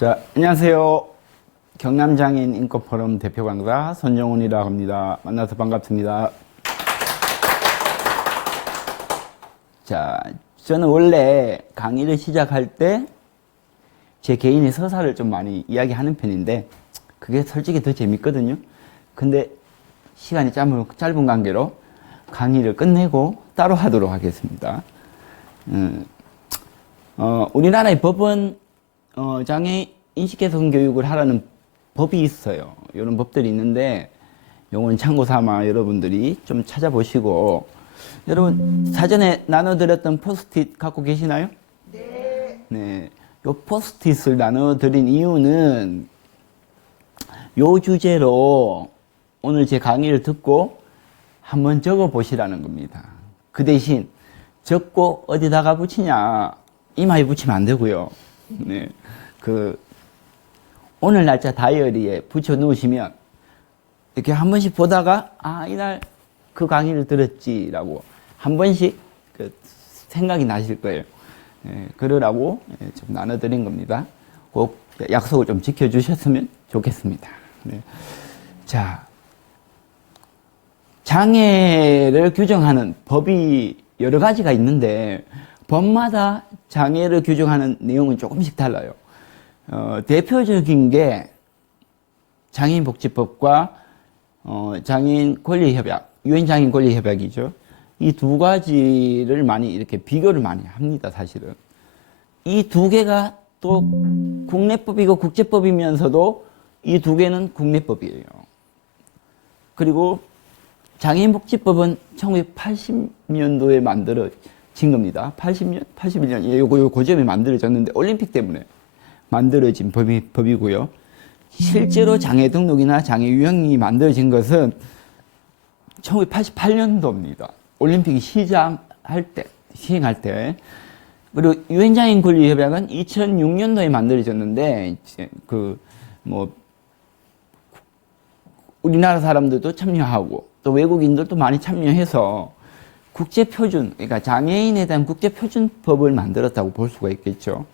자, 안녕하세요. 경남장애인 인권포럼 대표 강사 손정훈이라고 합니다. 만나서 반갑습니다. 자, 저는 원래 강의를 시작할 때 제 개인의 서사를 좀 많이 이야기하는 편인데 그게 솔직히 더 재밌거든요. 근데 시간이 짧은 관계로 강의를 끝내고 따로 하도록 하겠습니다. 우리나라의 법은 장애 인식개선 교육을 하라는 법이 있어요. 이런 법들이 있는데 요건 참고 삼아 여러분들이 좀 찾아보시고, 여러분 사전에 나눠드렸던 포스트잇 갖고 계시나요? 네. 요 포스트잇을 나눠드린 이유는 요 주제로 오늘 제 강의를 듣고 한번 적어 보시라는 겁니다. 그 대신 적고 어디다가 붙이냐, 이마에 붙이면 안 되고요. 네. 오늘 날짜 다이어리에 붙여 놓으시면 이렇게 한 번씩 보다가 이날 그 강의를 들었지라고 한 번씩 생각이 나실 거예요. 그러라고 좀 나눠드린 겁니다. 꼭 약속을 좀 지켜주셨으면 좋겠습니다. 네. 자, 장애를 규정하는 법이 여러 가지가 있는데 법마다 장애를 규정하는 내용은 조금씩 달라요. 대표적인 게 장애인복지법과 장애인권리협약, 유엔장애인 권리협약이죠. 이 두 가지를 많이 이렇게 비교를 많이 합니다, 사실은. 이 두 개가 또 국내법이고 국제법이면서도 이 두 개는 국내법이에요. 그리고 장애인복지법은 1980년도에 만들어진 겁니다. 80년? 81년? 요거 고점에 만들어졌는데 올림픽 때문에 만들어진 법이고요. 실제로 장애 등록이나 장애 유형이 만들어진 것은 1988년도입니다. 올림픽이 시행할 때. 그리고 유엔장애인 권리협약은 2006년도에 만들어졌는데, 우리나라 사람들도 참여하고, 또 외국인들도 많이 참여해서 국제표준, 그러니까 장애인에 대한 국제표준법을 만들었다고 볼 수가 있겠죠.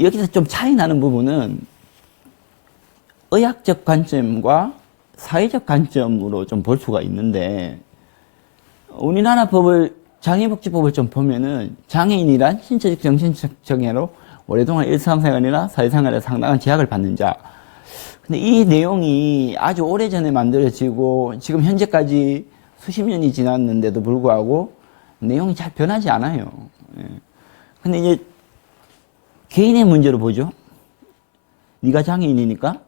여기서 좀 차이 나는 부분은 의학적 관점과 사회적 관점으로 좀 볼 수가 있는데, 우리나라 장애복지법을 좀 보면은 장애인이란 신체적, 정신적 장애로 오랫동안 일상생활이나 사회생활에 상당한 제약을 받는 자. 근데 이 내용이 아주 오래전에 만들어지고 지금 현재까지 수십 년이 지났는데도 불구하고 내용이 잘 변하지 않아요. 근데 이제 개인의 문제로 보죠. 네가 장애인이니까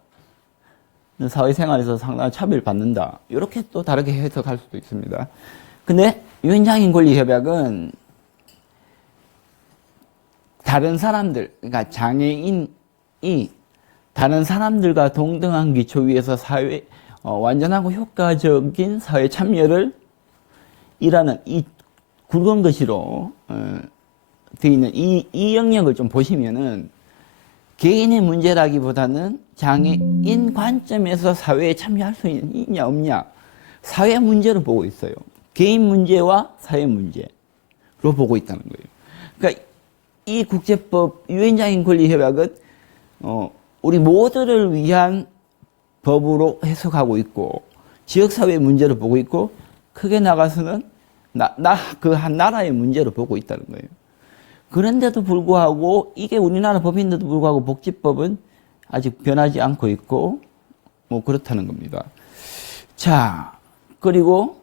사회생활에서 상당한 차별을 받는다. 이렇게 또 다르게 해석할 수도 있습니다. 근데 유엔장애인 권리협약은 다른 사람들, 그러니까 장애인이 다른 사람들과 동등한 기초 위에서 완전하고 효과적인 사회 참여를 일하는 이 굵은 것으로 되어 있는 이 영역을 좀 보시면은 개인의 문제라기보다는 장애인 관점에서 사회에 참여할 수 있냐 없냐, 사회 문제로 보고 있어요. 개인 문제와 사회 문제로 보고 있다는 거예요. 그러니까 이 국제법 유엔장애인 권리협약은 우리 모두를 위한 법으로 해석하고 있고 지역사회 문제로 보고 있고, 크게 나가서는 그 한 나라의 문제로 보고 있다는 거예요. 그런데도 불구하고 이게 우리나라 법인데도 불구하고 복지법은 아직 변하지 않고 있고 그렇다는 겁니다. 자, 그리고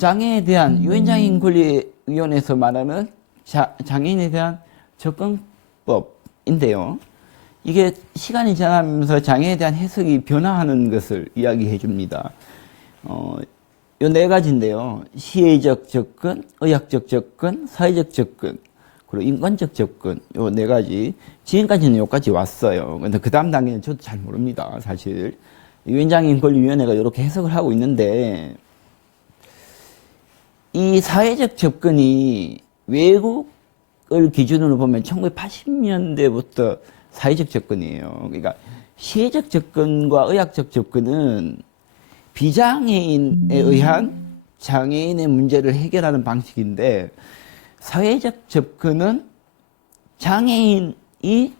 장애에 대한 유엔장애인 권리위원회에서 말하는 장애인에 대한 접근법인데요. 이게 시간이 지나면서 장애에 대한 해석이 변화하는 것을 이야기해 줍니다. 요 네 가지인데요. 시혜적 접근, 의학적 접근, 사회적 접근, 그리고 인권적 접근, 요 네 가지. 지금까지는 여기까지 왔어요. 근데 그 다음 단계는 저도 잘 모릅니다, 사실. 유엔장애인 권리위원회가 이렇게 해석을 하고 있는데, 이 사회적 접근이 외국을 기준으로 보면 1980년대부터 사회적 접근이에요. 그러니까 시혜적 접근과 의학적 접근은 비장애인에 의한 장애인의 문제를 해결하는 방식인데, 사회적 접근은 장애인이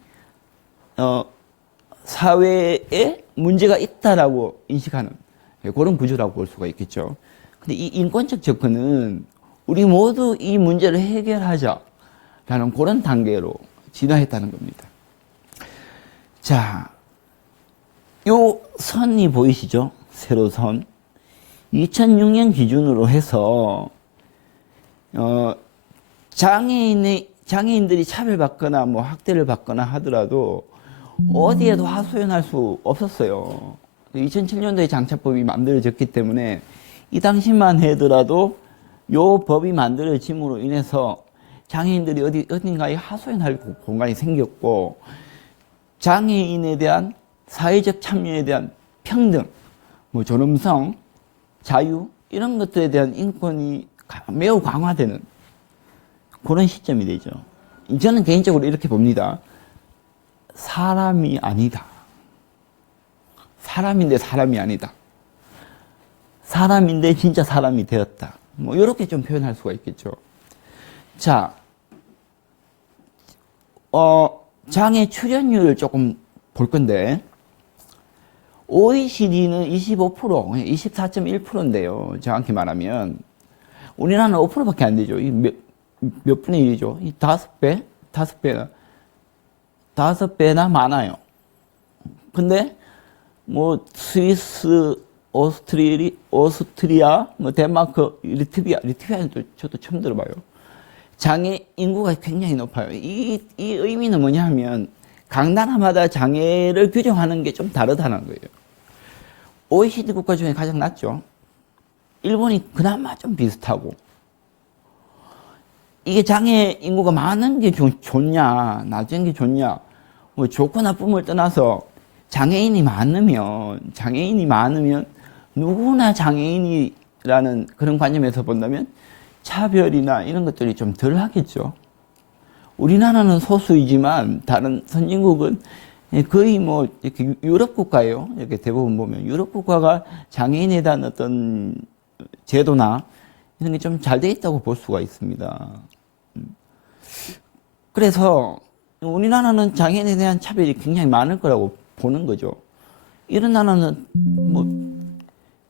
사회에 문제가 있다라고 인식하는 그런 구조라고 볼 수가 있겠죠. 근데 이 인권적 접근은 우리 모두 이 문제를 해결하자라는 그런 단계로 진화했다는 겁니다. 자, 요 선이 보이시죠? 세로선. 2006년 기준으로 해서 장애인들이 차별받거나 뭐 학대를 받거나 하더라도 어디에도 하소연할 수 없었어요. 2007년도에 장차법이 만들어졌기 때문에 이 당시만 하더라도 요 법이 만들어짐으로 인해서 장애인들이 어딘가에 하소연할 공간이 생겼고, 장애인에 대한 사회적 참여에 대한 평등, 뭐 존엄성, 자유 이런 것들에 대한 인권이 매우 강화되는 그런 시점이 되죠. 저는 개인적으로 이렇게 봅니다. 사람이 아니다. 사람인데 사람이 아니다. 사람인데 진짜 사람이 되었다. 뭐 이렇게 좀 표현할 수가 있겠죠. 자, 장애 출연율을 조금 볼 건데, OECD는 25%, 24.1%인데요. 정확히 말하면 우리나라는 5%밖에 안 되죠. 몇 분의 1이죠? 이 5배? 5배나 많아요. 근데 뭐 스위스, 오스트리아, 뭐 덴마크, 리트비아는 저도 처음 들어봐요. 장애 인구가 굉장히 높아요. 이 의미는 뭐냐 하면 각 나라마다 장애를 규정하는 게 좀 다르다는 거예요. OECD 국가 중에 가장 낮죠. 일본이 그나마 좀 비슷하고. 이게 장애 인구가 많은 게 좋냐, 낮은 게 좋냐, 뭐 좋고 나쁨을 떠나서 장애인이 많으면 누구나 장애인이라는 그런 관점에서 본다면 차별이나 이런 것들이 좀 덜 하겠죠. 우리나라는 소수이지만 다른 선진국은 거의 뭐 이렇게 유럽 국가예요. 이렇게 대부분 보면 유럽 국가가 장애인에 대한 어떤 제도나 이런 게 좀 잘 돼 있다고 볼 수가 있습니다. 그래서 우리나라는 장애인에 대한 차별이 굉장히 많을 거라고 보는 거죠. 이런 나라는 뭐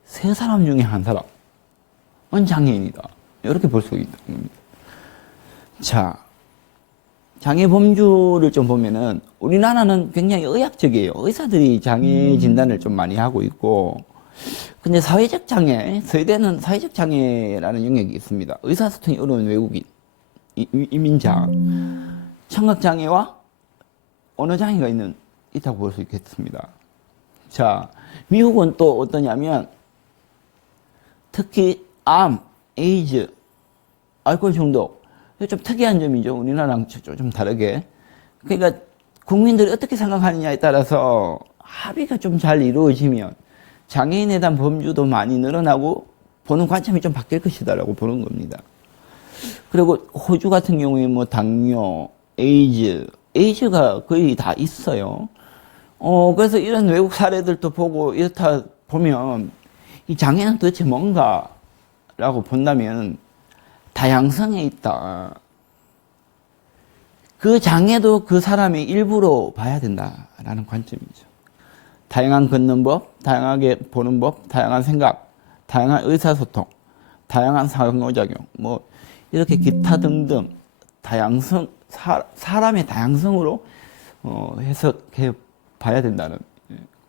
세 사람 중에 한 사람은 장애인이다. 이렇게 볼 수 있는 겁니다. 자, 장애 범주를 좀 보면은 우리나라는 굉장히 의학적이에요. 의사들이 장애 진단을 좀 많이 하고 있고, 근데 사회적 장애, 서울대는 사회적 장애라는 영역이 있습니다. 의사소통이 어려운 외국인, 이민자, 청각장애와 언어장애가 있다고 볼 수 있겠습니다. 자, 미국은 또 어떠냐면, 특히 암, 에이즈, 알코올 중독, 좀 특이한 점이죠. 우리나라랑 좀 다르게. 그러니까 국민들이 어떻게 생각하느냐에 따라서 합의가 좀 잘 이루어지면 장애인에 대한 범주도 많이 늘어나고 보는 관점이 좀 바뀔 것이다라고 보는 겁니다. 그리고 호주 같은 경우에 뭐 당뇨, 에이즈가 거의 다 있어요. 그래서 이런 외국 사례들도 보고 이렇다 보면 이 장애는 도대체 뭔가라고 본다면 다양성에 있다. 그 장애도 그 사람의 일부로 봐야 된다라는 관점이죠. 다양한 걷는 법, 다양하게 보는 법, 다양한 생각, 다양한 의사소통, 다양한 상호작용, 뭐 이렇게 기타 등등 다양성, 사람의 다양성으로 해석해 봐야 된다는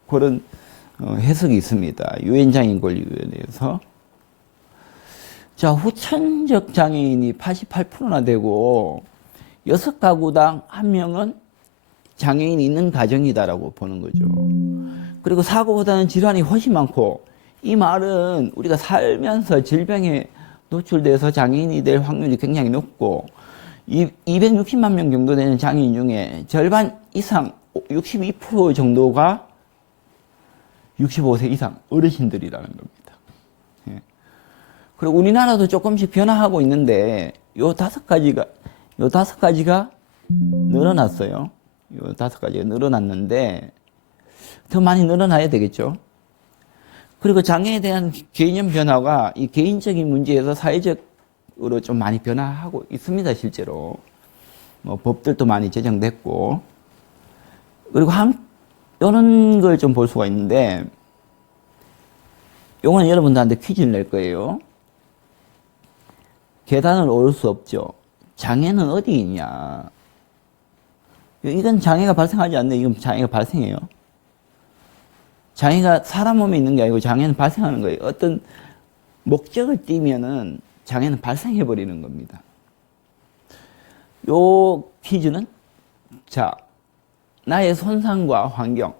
그런 해석이 있습니다. 유엔장애인권리위원회에서. 자, 후천적 장애인이 88%나 되고 6가구당 1명은 장애인이 있는 가정이다라고 보는 거죠. 그리고 사고보다는 질환이 훨씬 많고, 이 말은 우리가 살면서 질병에 노출돼서 장애인이 될 확률이 굉장히 높고, 260만 명 정도 되는 장애인 중에 절반 이상 62% 정도가 65세 이상 어르신들이라는 겁니다. 예. 그리고 우리나라도 조금씩 변화하고 있는데 요 다섯 가지가 늘어났어요. 요 5가지가 늘어났는데 더 많이 늘어나야 되겠죠. 그리고 장애에 대한 개념 변화가 이 개인적인 문제에서 사회적으로 좀 많이 변화하고 있습니다. 실제로 뭐 법들도 많이 제정됐고, 그리고 이런 걸 좀 볼 수가 있는데, 요거는 여러분들한테 퀴즈를 낼 거예요. 계단을 오를 수 없죠. 장애는 어디 있냐? 이건 장애가 발생하지 않네. 이건 장애가 발생해요. 장애가 사람 몸에 있는 게 아니고 장애는 발생하는 거예요. 어떤 목적을 띠면은 장애는 발생해 버리는 겁니다. 요 퀴즈는, 자, 나의 손상과 환경.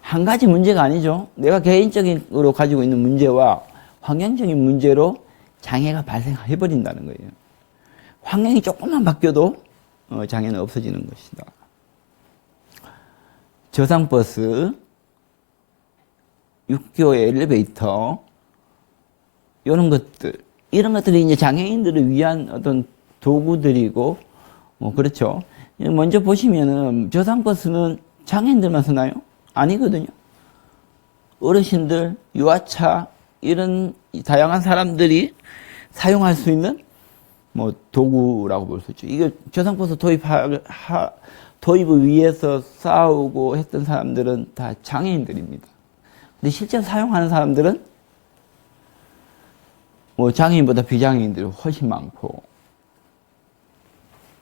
한 가지 문제가 아니죠. 내가 개인적으로 가지고 있는 문제와 환경적인 문제로 장애가 발생해 버린다는 거예요. 환경이 조금만 바뀌어도 장애는 없어지는 것이다. 저상버스, 육교의 엘리베이터, 이런 것들이 이제 장애인들을 위한 어떤 도구들이고, 그렇죠. 먼저 보시면은, 저상버스는 장애인들만 쓰나요? 아니거든요. 어르신들, 유아차, 이런 다양한 사람들이 사용할 수 있는 도구라고 볼 수 있죠. 이게 저상버스 도입을 위해서 싸우고 했던 사람들은 다 장애인들입니다. 근데 실제로 사용하는 사람들은 장애인보다 비장애인들이 훨씬 많고,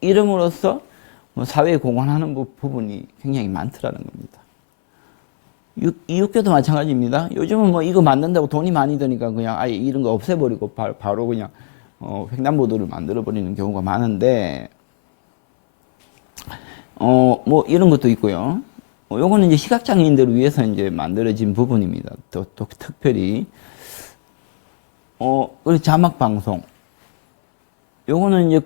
이름으로써 사회에 공헌하는 부분이 굉장히 많더라는 겁니다. 이육교도 마찬가지입니다. 요즘은 이거 만든다고 돈이 많이 드니까 그냥 아예 이런 거 없애버리고 바로 그냥 횡단보도를 만들어버리는 경우가 많은데, 이런 것도 있고요. 요거는 이제 시각장애인들을 위해서 이제 만들어진 부분입니다. 또 특별히. 그리고 자막방송. 요거는 이제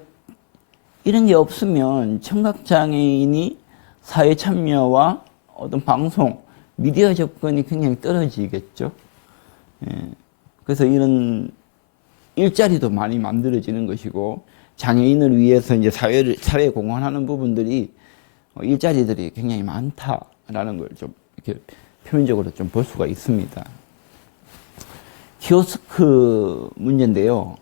이런 게 없으면 청각장애인이 사회 참여와 어떤 방송, 미디어 접근이 굉장히 떨어지겠죠. 예. 그래서 이런 일자리도 많이 만들어지는 것이고, 장애인을 위해서 이제 사회에 공헌하는 부분들이, 일자리들이 굉장히 많다라는 걸 좀 이렇게 표면적으로 좀 볼 수가 있습니다. 키오스크 문제인데요.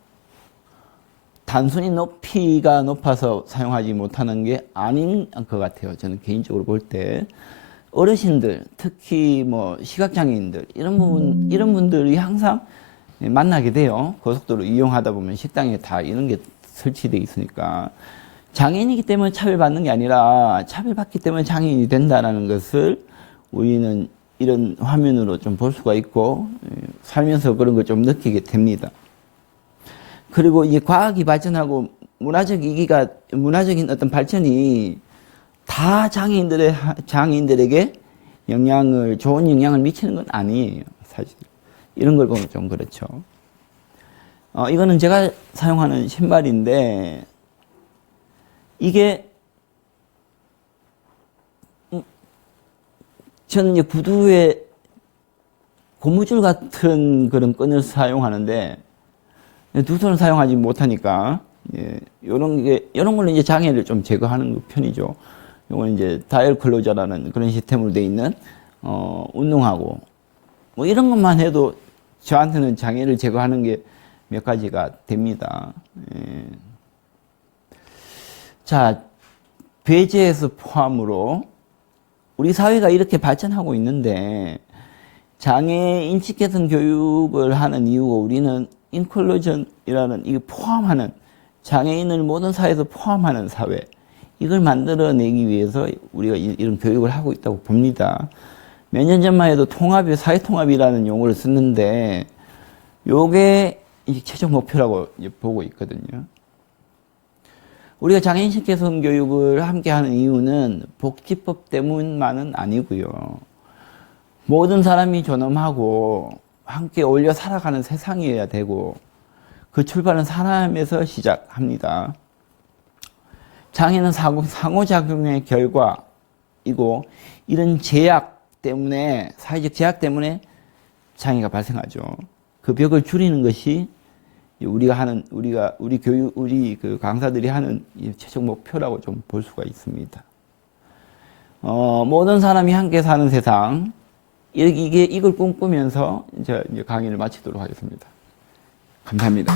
단순히 높이가 높아서 사용하지 못하는 게 아닌 것 같아요. 저는 개인적으로 볼 때. 어르신들, 특히 시각장애인들, 이런 분들이 항상 만나게 돼요. 고속도로 이용하다 보면 식당에 다 이런 게 설치되어 있으니까. 장애인이기 때문에 차별받는 게 아니라 차별받기 때문에 장애인이 된다는 것을 우리는 이런 화면으로 좀 볼 수가 있고, 살면서 그런 걸 좀 느끼게 됩니다. 그리고 이 과학이 발전하고 문화적인 어떤 발전이 다 장애인들에게 좋은 영향을 미치는 건 아니에요, 사실. 이런 걸 보면 좀 그렇죠. 이거는 제가 사용하는 신발인데, 이게, 저는 이제 구두에 고무줄 같은 그런 끈을 사용하는데, 두 손을 사용하지 못하니까, 이런 걸로 이제 장애를 좀 제거하는 편이죠. 이건 이제 다이얼 클로저라는 그런 시스템으로 되어 있는, 운동하고, 이런 것만 해도 저한테는 장애를 제거하는 게 몇 가지가 됩니다. 예. 자, 배제에서 포함으로 우리 사회가 이렇게 발전하고 있는데, 장애 인식 개선 교육을 하는 이유가 우리는 인클루전이라는 이 포함하는, 장애인을 모든 사회에서 포함하는 사회, 이걸 만들어내기 위해서 우리가 이런 교육을 하고 있다고 봅니다. 몇 년 전만 해도 사회통합이라는 용어를 썼는데, 요게 최종 목표라고 보고 있거든요. 우리가 장애인식 개선 교육을 함께 하는 이유는 복지법 때문만은 아니고요. 모든 사람이 존엄하고 함께 어울려 살아가는 세상이어야 되고, 그 출발은 사람에서 시작합니다. 장애는 상호작용의 결과이고, 이런 사회적 제약 때문에 장애가 발생하죠. 그 벽을 줄이는 것이 우리 강사들이 하는 최종 목표라고 좀 볼 수가 있습니다. 모든 사람이 함께 사는 세상, 이걸 꿈꾸면서 이제 강의를 마치도록 하겠습니다. 감사합니다.